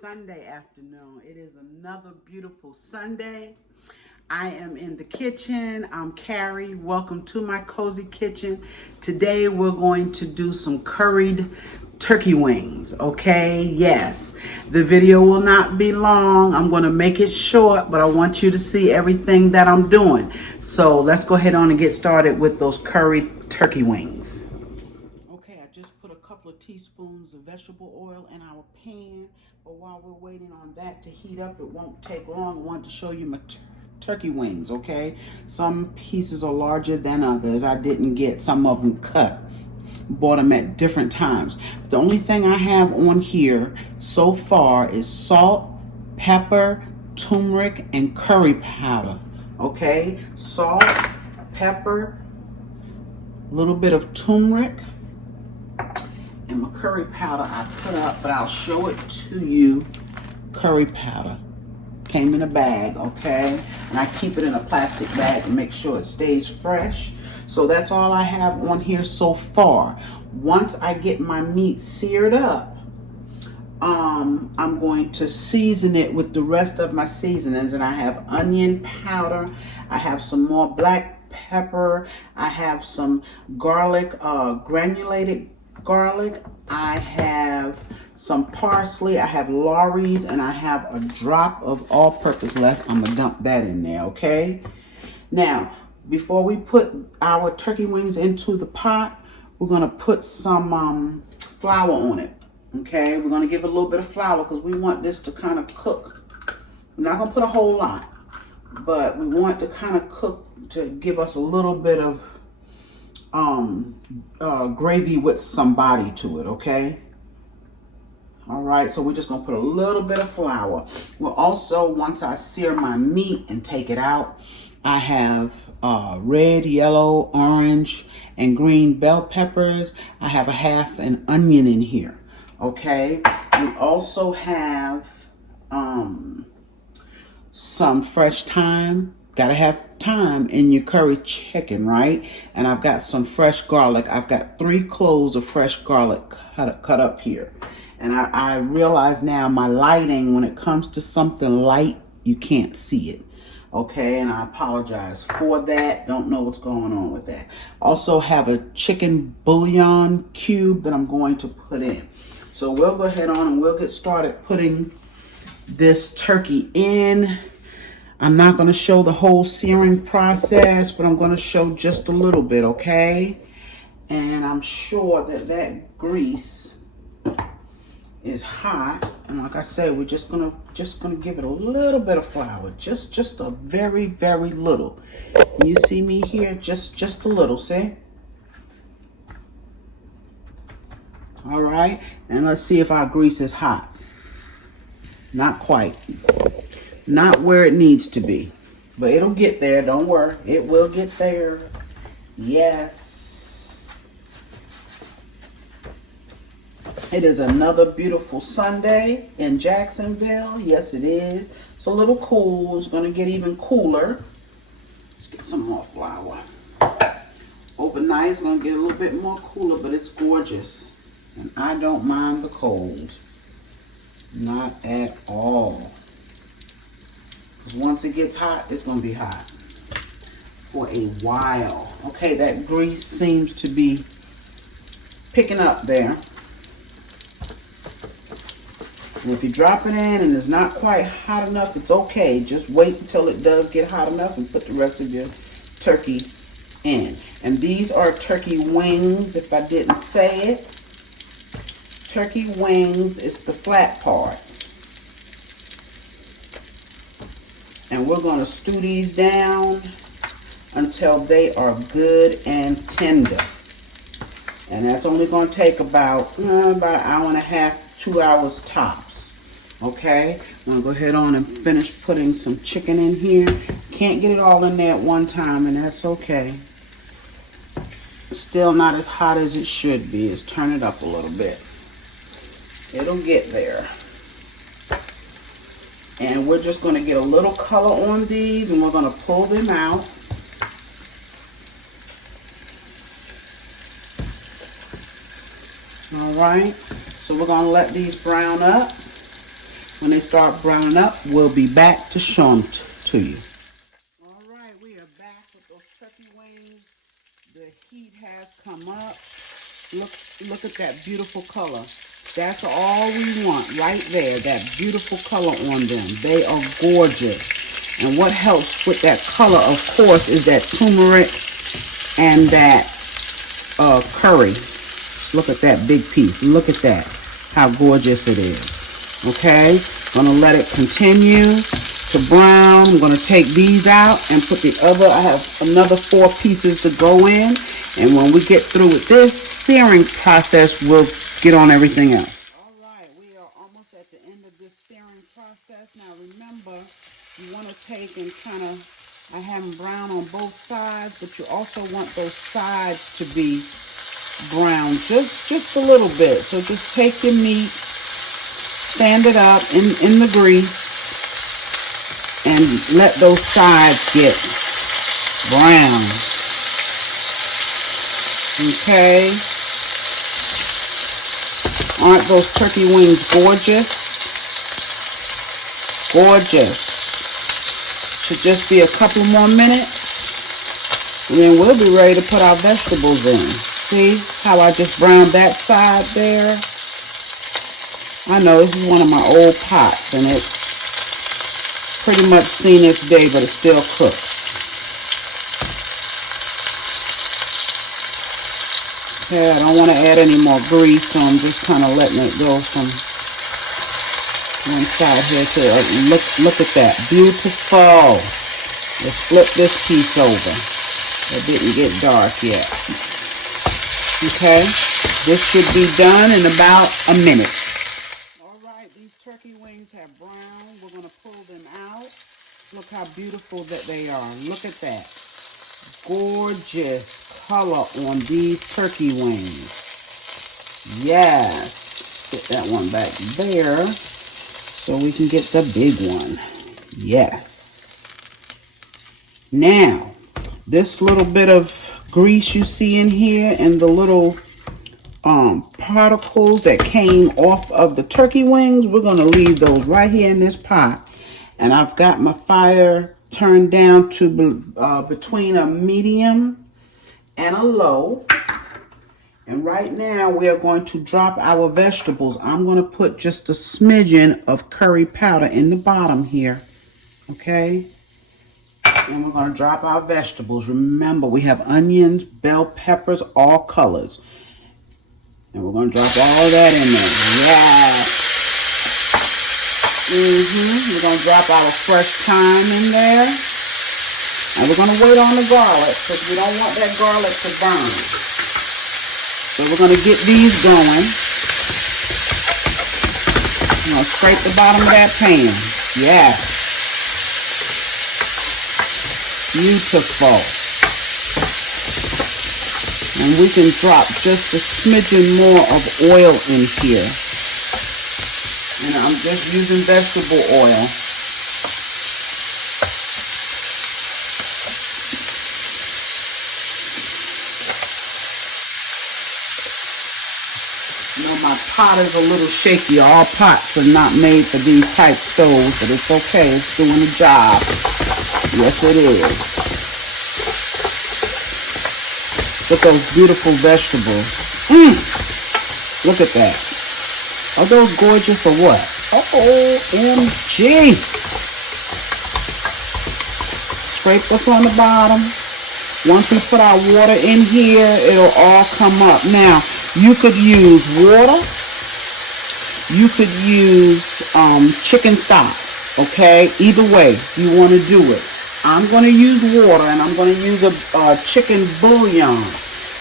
Sunday afternoon. It is another beautiful Sunday. I am in the kitchen. I'm Carrie. Welcome to my cozy kitchen. Today we're going to do some curried turkey wings, okay? Yes, the video will not be long. I'm going to make it short, but I want you to see everything that I'm doing. So let's go ahead on and get started with those curried turkey wings. Okay, I just put a couple of teaspoons of vegetable oil in our pan, but while we're waiting on that to heat up, it won't take long. I wanted to show you my turkey wings, okay? Some pieces are larger than others. I didn't get some of them cut. Bought them at different times. The only thing I have on here so far is salt, pepper, turmeric, and curry powder, okay? Salt, pepper, a little bit of turmeric, and my curry powder I put up, but I'll show it to you. Curry powder came in a bag, okay? And I keep it in a plastic bag to make sure it stays fresh. So that's all I have on here so far. Once I get my meat seared up, I'm going to season it with the rest of my seasonings. And I have onion powder, I have some more black pepper, I have some garlic, granulated garlic, I have some parsley, I have Lawry's, and I have a drop of all-purpose left. I'm gonna dump that in there, okay? Now, before we put our turkey wings into the pot, we're gonna put some flour on it, okay? We're gonna give it a little bit of flour because we want this to kind of cook. We're not gonna put a whole lot, but we want it to kind of cook to give us a little bit of gravy with some body to it, okay? All right, so we're just gonna put a little bit of flour. Well, also, once I sear my meat and take it out, I have red, yellow, orange, and green bell peppers. I have a half an onion in here, okay? We also have some fresh thyme. Gotta have thyme in your curry chicken, right? And I've got some fresh garlic. I've got 3 cloves of fresh garlic cut up here. And I realize now my lighting, when it comes to something light, you can't see it. Okay, and I apologize for that. Don't know what's going on with that. Also have a chicken bouillon cube that I'm going to put in. So we'll go ahead on and we'll get started putting this turkey in. I'm not going to show the whole searing process, but I'm going to show just a little bit, okay? And I'm sure that that grease is hot, and like I said, we're just gonna give it a little bit of flour, just a very, very little. And you see me here, just a little, see? All right, and let's see if our grease is hot. Not quite. Not where it needs to be, but it'll get there. Don't worry, it will get there. Yes. It is another beautiful Sunday in Jacksonville. Yes, it is. It's a little cool. It's going to get even cooler. Let's get some more flour. Overnight, it's going to get a little bit more cooler, but it's gorgeous. And I don't mind the cold. Not at all. Because once it gets hot, it's going to be hot for a while. Okay, that grease seems to be picking up there. And if you drop it in and it's not quite hot enough, it's okay. Just wait until it does get hot enough and put the rest of your turkey in. And these are turkey wings, if I didn't say it. Turkey wings is the flat parts. And we're going to stew these down until they are good and tender. And that's only going to take about an hour and a half, 2 hours tops. Okay, I'm gonna go ahead on and finish putting some chicken in here. Can't get it all in there at one time, and that's okay. It's still not as hot as it should be. Let's turn it up a little bit. It'll get there. And we're just gonna get a little color on these, and we're gonna pull them out. All right, so we're gonna let these brown up. When they start browning up, we'll be back to show them to you. All right, we are back with those turkey wings. The heat has come up. Look at that beautiful color. That's all we want right there, that beautiful color on them. They are gorgeous. And what helps with that color, of course, is that turmeric and that curry. Look at that big piece. Look at that, how gorgeous it is. Okay, gonna let it continue to brown. I'm gonna take these out and put the other, I have another 4 pieces to go in. And when we get through with this searing process, we'll get on everything else. All right, we are almost at the end of this searing process. Now remember, you want to take and kind of, I have them brown on both sides, but you also want those sides to be brown just a little bit. So just take your meat, stand it up in the grease, and let those sides get brown. Okay. Aren't those turkey wings gorgeous? Gorgeous. Should just be a couple more minutes. And then we'll be ready to put our vegetables in. See how I just browned that side there? I know this is one of my old pots and it's pretty much seen its day, but it still cooks. Okay, I don't want to add any more grease, so I'm just kind of letting it go from one side here to the other. Look at that. Beautiful. Let's flip this piece over. It didn't get dark yet. Okay, this should be done in about a minute. All right, these turkey wings have browned. We're going to pull them out. Look how beautiful that they are. Look at that. Gorgeous color on these turkey wings. Yes. Put that one back there so we can get the big one. Yes. Now, this little bit of grease you see in here and the little particles that came off of the turkey wings, we're going to leave those right here in this pot. And I've got my fire turned down to between a medium and a low. And right now we are going to drop our vegetables. I'm going to put just a smidgen of curry powder in the bottom here. Okay? And we're going to drop our vegetables. Remember, we have onions, bell peppers, all colors. And we're going to drop all of that in there. Yeah. We're going to drop our fresh thyme in there. And we're going to wait on the garlic because we don't want that garlic to burn. So we're going to get these going. I'm going to scrape the bottom of that pan. Yes. Beautiful. And we can drop just a smidgen more of oil in here. And I'm just using vegetable oil. You know, my pot is a little shaky. All pots are not made for these type stoves, but it's okay. It's doing the job. Yes, it is. Look at those beautiful vegetables. Look at that. Are those gorgeous or what? OMG. Scrape this on the bottom. Once we put our water in here, it'll all come up. Now, you could use water. You could use chicken stock. Okay? Either way you want to do it. I'm going to use water and I'm going to use a chicken bouillon.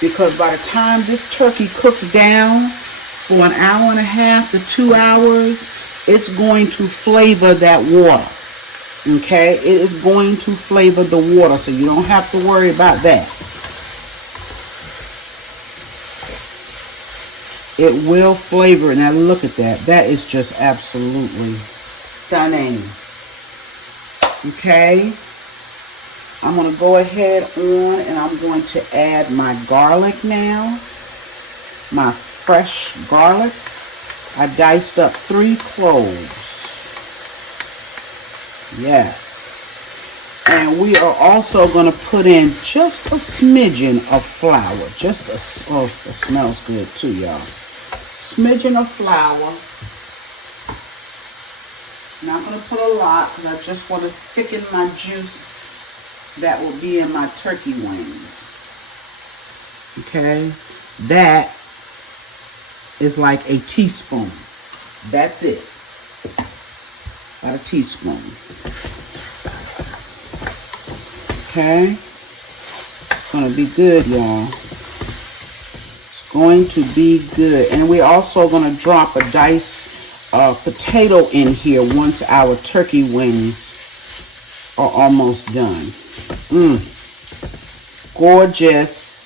Because by the time this turkey cooks down, for an hour and a half to 2 hours, it's going to flavor that water. Okay? It is going to flavor the water, so you don't have to worry about that. It will flavor it. Now look at that. That is just absolutely stunning. Okay? I'm going to go ahead on and I'm going to add my garlic now. My fresh garlic. I diced up 3 cloves. Yes. And we are also going to put in just a smidgen of flour. Oh, it smells good too, y'all. Smidgen of flour. Not going to put a lot because I just want to thicken my juice that will be in my turkey wings. Okay, that is like a teaspoon. That's it. About a teaspoon. Okay, it's going to be good, y'all. It's going to be good. And we're also going to drop a diced potato in here once our turkey wings are almost done. Gorgeous.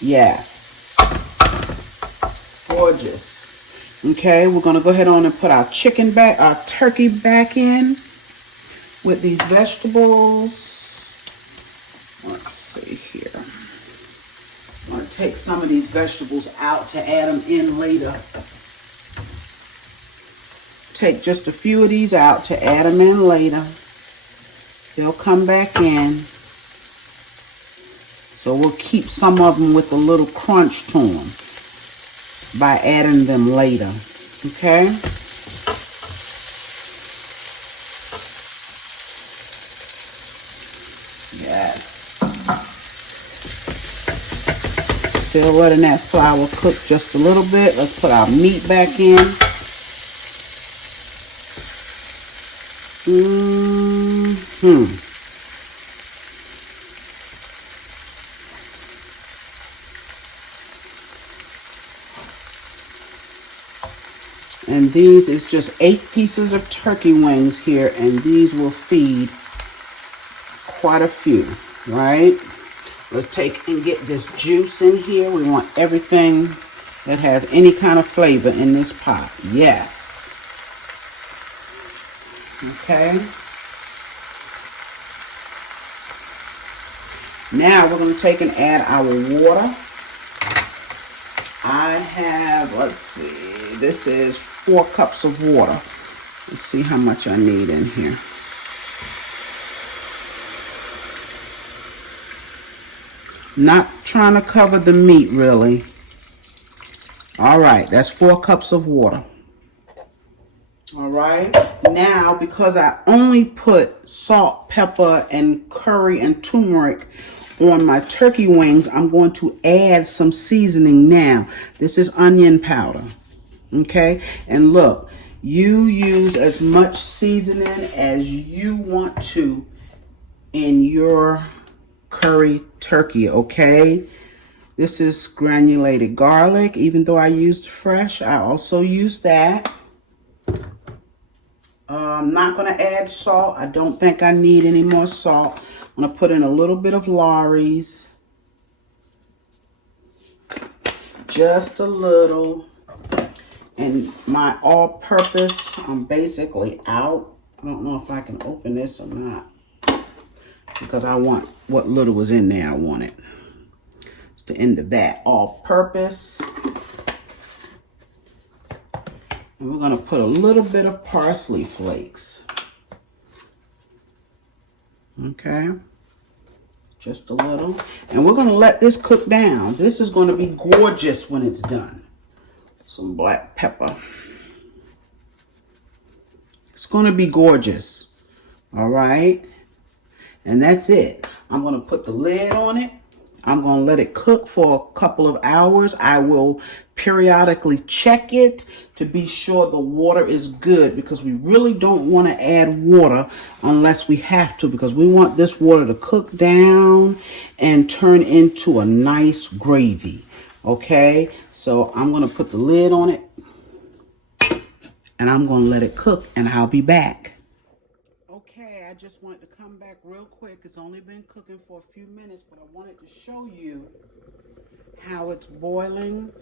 Yes. Gorgeous. Okay, we're going to go ahead on and put our turkey back in with these vegetables. Let's see here. I'm going to take some of these vegetables out to add them in later. Take just a few of these out to add them in later. They'll come back in. So we'll keep some of them with a little crunch to them by adding them later. Okay? Yes. Still letting that flour cook just a little bit. Let's put our meat back in. And these is just 8 pieces of turkey wings here, and these will feed quite a few, right? Let's take and get this juice in here. We want everything that has any kind of flavor in this pot. Yes. Okay. Now we're going to take and add our water. I have, let's see, this is 4 cups of water. Let's see how much I need in here. Not trying to cover the meat, really. All right, that's 4 cups of water. All right, now because I only put salt, pepper, and curry and turmeric on my turkey wings, I'm going to add some seasoning now. This is onion powder. Okay, and look, you use as much seasoning as you want to in your curry turkey, okay? This is granulated garlic. Even though I used fresh, I also used that. I'm not going to add salt. I don't think I need any more salt. I'm going to put in a little bit of Lawry's. Just a little. And my all-purpose, I'm basically out. I don't know if I can open this or not, because I want what little was in there. I want it. It's the end of that. All-purpose. And we're going to put a little bit of parsley flakes. Okay. Just a little. And we're going to let this cook down. This is going to be gorgeous when it's done. Some black pepper. It's going to be gorgeous. All right. And that's it. I'm going to put the lid on it. I'm going to let it cook for a couple of hours. I will periodically check it to be sure the water is good, because we really don't want to add water unless we have to, because we want this water to cook down and turn into a nice gravy. Okay, so I'm going to put the lid on it and I'm going to let it cook, and I'll be back. Okay, I just wanted to come back real quick. It's only been cooking for a few minutes, but I wanted to show you how it's boiling.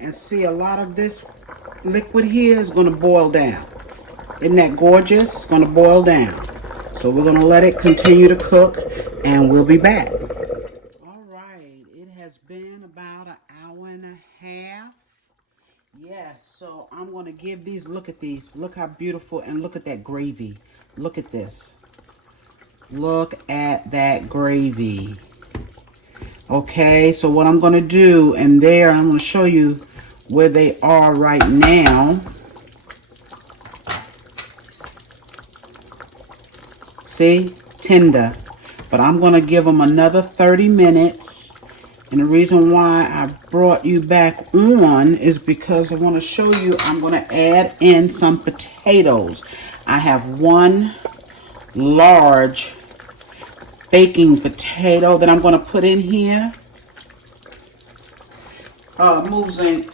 And see, a lot of this liquid here is going to boil down. Isn't that gorgeous? It's going to boil down. So we're going to let it continue to cook, and we'll be back. All right, it has been about an hour and a half, Yes, so I'm going to give these, look at these. Look how beautiful, and look at that gravy. Look at this. Look at that gravy. Okay, so what I'm going to do, and there, I'm going to show you where they are right now. See? Tender. But I'm going to give them another 30 minutes. And the reason why I brought you back on is because I want to show you I'm going to add in some potatoes. I have one large baking potato that I'm going to put in here. Moving.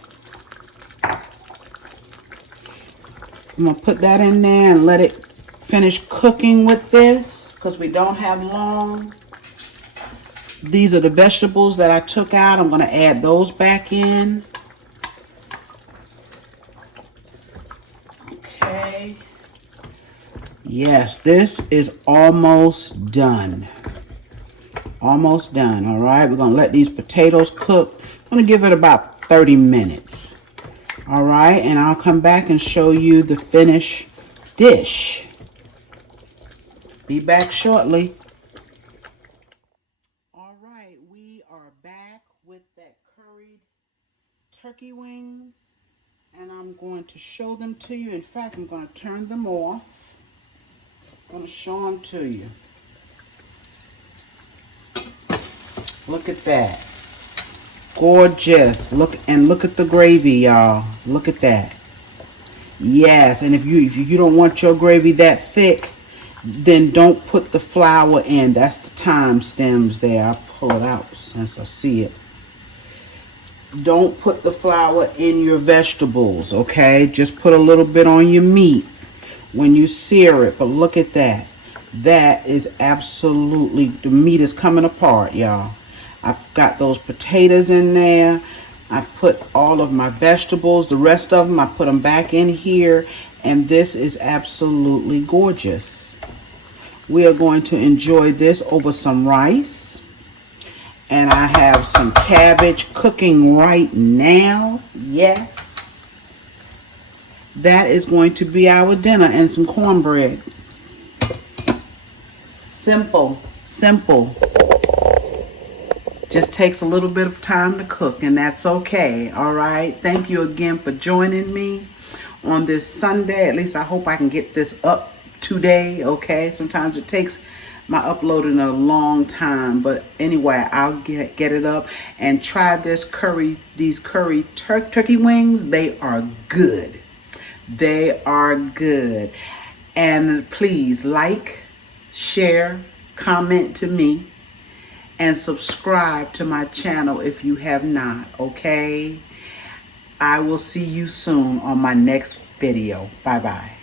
I'm going to put that in there and let it finish cooking with this because we don't have long. These are the vegetables that I took out. I'm going to add those back in. Okay. Yes, this is almost done. Almost done. All right. We're going to let these potatoes cook. I'm going to give it about 30 minutes. All right. And I'll come back and show you the finished dish. Be back shortly. All right. We are back with that curried turkey wings. And I'm going to show them to you. In fact, I'm going to turn them off. I'm going to show them to you. Look at that. Gorgeous. Look at the gravy, y'all. Look at that. Yes, and if you don't want your gravy that thick, then don't put the flour in. That's the time stems there. I'll pull it out since I see it. Don't put the flour in your vegetables, okay? Just put a little bit on your meat when you sear it. But look at that. That is absolutely, the meat is coming apart, y'all. I've got those potatoes in there. I put all of my vegetables, the rest of them, I put them back in here. And this is absolutely gorgeous. We are going to enjoy this over some rice. And I have some cabbage cooking right now. Yes. That is going to be our dinner, and some cornbread. Simple, simple. Just takes a little bit of time to cook, and that's okay. All right. Thank you again for joining me on this Sunday. At least I hope I can get this up today. Okay. Sometimes it takes my uploading a long time, but anyway, I'll get it up. And try these curry turkey wings. They are good. They are good. And please like, share, comment to me, and subscribe to my channel if you have not, okay? I will see you soon on my next video. Bye-bye.